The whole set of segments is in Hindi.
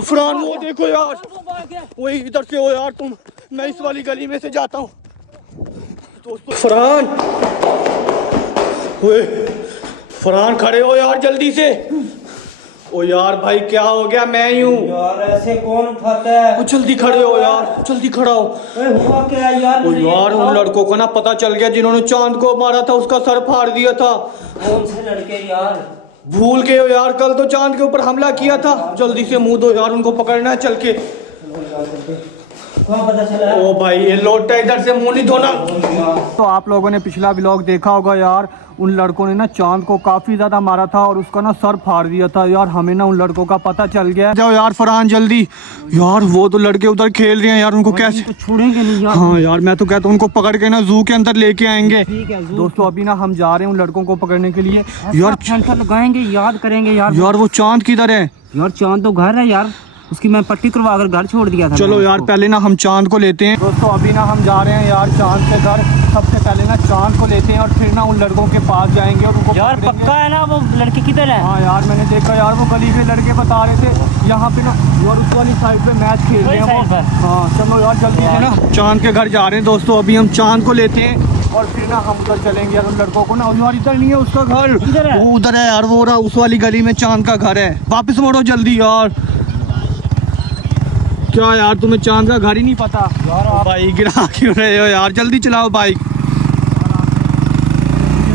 फरहान वो देखो यार, वही इधर से हो यार तुम, मैं इस वाली गली में से जाता हूँ दोस्तों। फरहान, ओए फरहान खड़े हो यार जल्दी से। ओ यार भाई क्या हो गया? मैं ही हूँ यार, ऐसे कौन उठाता है? जल्दी खड़े हो यार, जल्दी खड़ा हो। हुआ क्या यार? ओ यार उन लड़कों को ना पता चल गया जिन्होंने चांद को मारा था, उसका सर फाड़ दिया था। कौन से लड़के यार? भूल गए हो यार, कल तो चांद के ऊपर हमला किया था। जल्दी से मुंह दो यार, उनको पकड़ना है चल के। कहाँ पता चला? ओ भाई ये लोटा इधर से मुंह नहीं धोना। तो आप लोगों ने पिछला व्लॉग देखा होगा यार, उन लड़कों ने ना चांद को काफी ज्यादा मारा था और उसका ना सर फाड़ दिया था यार। हमें ना उन लड़कों का पता चल गया। जाओ यार फरहान जल्दी यार, वो तो लड़के उधर खेल रहे हैं यार, उनको कैसे तो छोड़ेंगे नहीं यार। हाँ यार मैं तो कहता हूँ उनको पकड़ के ना जू के अंदर लेके आएंगे। ठीक है दोस्तों अभी ना हम जा रहे हैं उन लड़कों को पकड़ने के लिए यार। सेंटर लगाएंगे, याद करेंगे यार। यार वो चांद किधर है? यार चांद तो घर है यार, उसकी मैं पट्टी करवा कर घर छोड़ दिया था। चलो यार पहले ना हम चांद को लेते हैं। दोस्तों अभी ना हम जा रहे हैं यार चांद के घर। सबसे पहले ना चांद को लेते हैं और फिर ना उन लड़कों के पास जाएंगे और उनको यार पक्का है ना वो लड़के किधर है? हाँ यार मैंने देखा यार, वो गली के लड़के बता रहे थे यहाँ पे ना यार उस वाली साइड पे मैच खेल रहे हैं वो। हाँ चलो यार जल्दी से ना चांद के घर जा रहे हैं दोस्तों। अभी हम चांद को लेते हैं और फिर ना हम उधर चलेंगे यार उन लड़कों को ना। यार इधर नहीं है उसका घर, वो उधर है यार, वो रहा उस वाली गली में चांद का घर है। वापस मोड़ो जल्दी यार। क्या यार तुम्हें चांद का घर ही नहीं पता यार? भाई गिरा क्यों रहे हो यार? जल्दी चलाओ बाइक।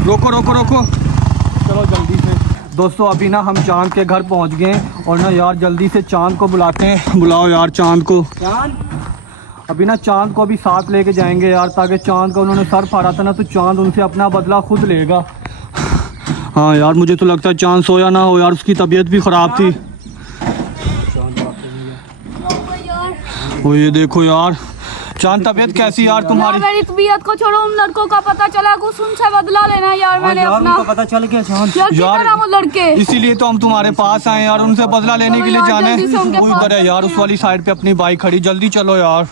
रोको रोको रोको, चलो जल्दी से। दोस्तों अभी ना हम चांद के घर पहुंच गए और ना यार जल्दी से चांद को बुलाते हैं। बुलाओ यार चांद को। अभी ना चांद को अभी साथ लेके जाएंगे यार, ताकि चांद का उन्होंने सर फाड़ा था ना, तो चांद उनसे अपना बदला खुद लेगा। हाँ यार मुझे तो लगता है चांद सोया ना हो यार, उसकी तबीयत भी खराब थी। वो ये देखो यार, चांद तबीयत कैसी यार तुम्हारी? मेरी तबीयत को छोड़ो, उन लड़कों का पता चला, कुछ उनसे बदला लेना यार। मैंने अपना पता चल गया चांद यार वो लड़के, इसीलिए तो हम तुम्हारे पास आए यार, उनसे बदला लेने के लिए जाना है। वो इधर है यार उस वाली साइड पे अपनी बाइक खड़ी। जल्दी चलो यार,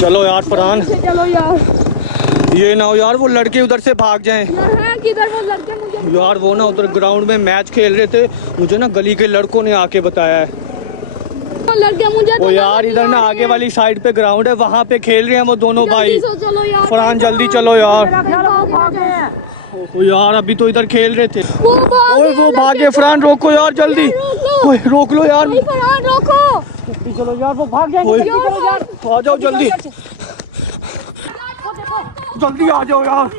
चलो यार फरहान, चलो यार। ये ना हो यार वो लड़के उधर से भाग जाएं। किधर वो लड़के? मुझे यार वो ना उधर ग्राउंड में मैच खेल रहे थे, मुझे ना गली के लड़कों ने आके बताया है। लड़के मुझे वो यार इधर ना आगे वाली साइड पे ग्राउंड है, वहाँ पे खेल रहे हैं वो दोनों भाई। फरहान जल्दी चलो यार। ओ यार अभी तो इधर खेल रहे थे, वो भागे। फरहान रोको यार जल्दी, रोक लो यार। फरहान रोको, चलो यार वो भाग जाएंगे। आ जाओ जल्दी, जल्दी आ जाओ यार।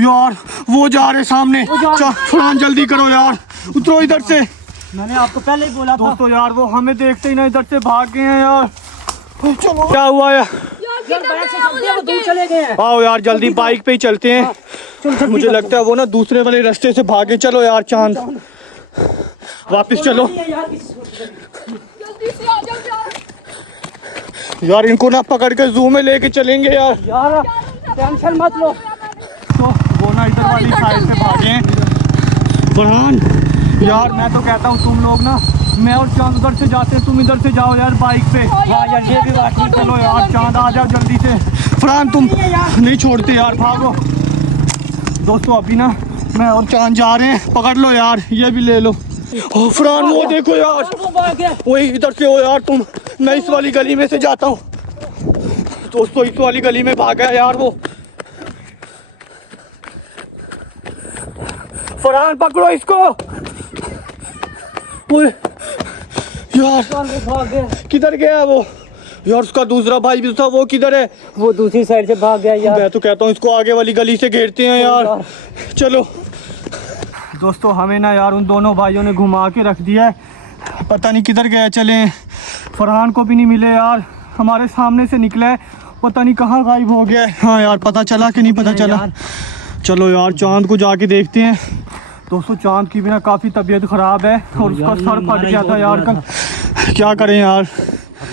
यार वो जा रहे सामने। फरहान जल्दी करो यार, उतरो इधर से। मैंने आपको पहले ही बोला था। दोस्तों यार वो हमें देखते ही ना इधर से भाग गए हैं यार। चलो क्या हुआ यार? दूर चले गए हैं। आओ यार जल्दी बाइक पे ही चलते हैं। मुझे लगता है वो ना दूसरे वाले रास्ते से भागे। चलो यार चांद वापस चलो यार, इनको ना पकड़ के जू में लेके चलेंगे यार। यार टेंशन मत लो। तो वो ना इधर वाली साइड से भागे हैं। फरहान यार मैं तो कहता हूँ तुम लोग ना, मैं और चांद उधर से जाते हैं, तुम इधर से जाओ यार बाइक पे। हाँ यार ये भी बात नहीं। चलो यार चांद आ जाओ जल्दी से। फरहान तुम नहीं छोड़ते यार, भागो। दोस्तों अभी ना मैं और चांद जा रहे हैं, पकड़ लो यार, ये भी ले लो। ओ फरहान वो देखो यार, वही इधर से हो यार तुम, मैं इस वाली गली में से जाता हूँ। दोस्तों इस वाली गली में भागा यार वो। फरहान पकड़ो इसको। यार किधर गया वो? यार उसका दूसरा भाई भी था, वो किधर है? वो दूसरी साइड से भाग गया यार। मैं तो कहता हूँ इसको आगे वाली गली से घेरते हैं यार। चलो दोस्तों हमें ना यार उन दोनों भाइयों ने घुमा के रख दिया है, पता नहीं किधर गया। चले फरहान को भी नहीं मिले यार, हमारे सामने से निकला है, पता नहीं कहाँ गायब हो गया है। हाँ यार पता चला कि नहीं पता चला? चलो यार चांद को जाके देखते हैं। दोस्तों चांद की भी ना काफ़ी तबीयत ख़राब है और उसका सर फट गया था यार कल। क्या करें यार,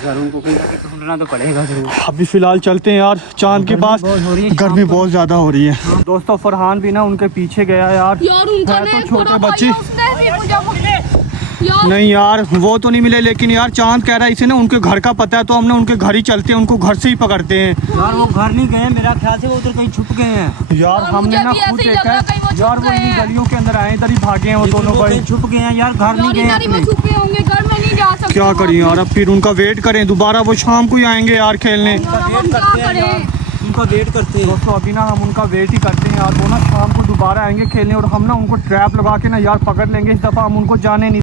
ढूंढना तो पड़ेगा। अभी फ़िलहाल चलते हैं यार चांद के पास, गर्मी बहुत ज़्यादा हो रही है। दोस्तों फरहान भी ना उनके पीछे गया यार। उनका तो छोटे बच्चे यार नहीं यार वो तो नहीं मिले, लेकिन यार चांद कह रहा है इसे ना उनके घर का पता है, तो हमने उनके घर ही चलते हैं, उनको घर से ही पकड़ते हैं। यार वो घर नहीं गए, मेरा ख्याल से वो उधर कहीं छुप गए हैं। यार हमने मुझे ना भी ऐसे खुद ही लग देखा रहा है, कहीं वो है छुप यार, वो गए इन हैं। गलियों के अंदर आए, इधर ही भागे हैं वो लेकिन दोनों वो भाई। कहीं छुप गए हैं यार, घर नहीं यार गए इधर ही वो अपने। छुपे होंगे, घर में नहीं जा सकते। क्या करें यार, अब फिर उनका वेट करें, दोबारा वो शाम को ही आएंगे यार खेलने। यार अब हम क्या करें? उनका वेट करते हैं। दोस्तों अभी ना हम उनका वेट ही करते हैं यार, वो ना शाम को दोबारा आएंगे खेलने, और हम ना उनको ट्रैप लगा के ना यार पकड़ लेंगे, इस दफ़ा हम उनको जाने नहीं